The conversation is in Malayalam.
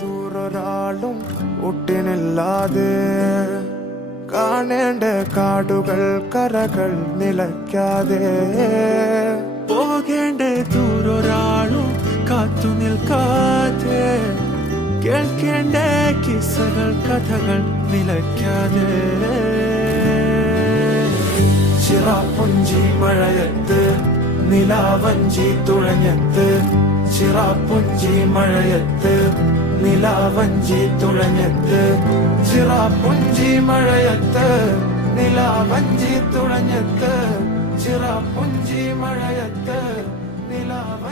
ദൂരൊരാളും ഒട്ടിനില്ലാതെ കാണേണ്ട കാടുകൾ കരകൾ നിലയ്ക്കാതെ പോകേണ്ട ദൂരൊരാളും കാത്തു നിൽക്കാതെ കേൾക്കേണ്ട കിസ്സകൾ കഥകൾ നിലയ്ക്കാതെ ചിറാപ്പുഞ്ചി മഴയത്ത് നിലാവഞ്ചി തുഴഞ്ഞത്ത് ചിറാപ്പുഞ്ചി മഴയത്ത് നിലാവഞ്ചി തുഴഞ്ഞത്ത് ചിറാപ്പുഞ്ചി മഴയത്ത് നിലാവഞ്ചി തുഴഞ്ഞത്ത് ചിറാപ്പുഞ്ചി മഴയത്ത് നിലാവഞ്ചി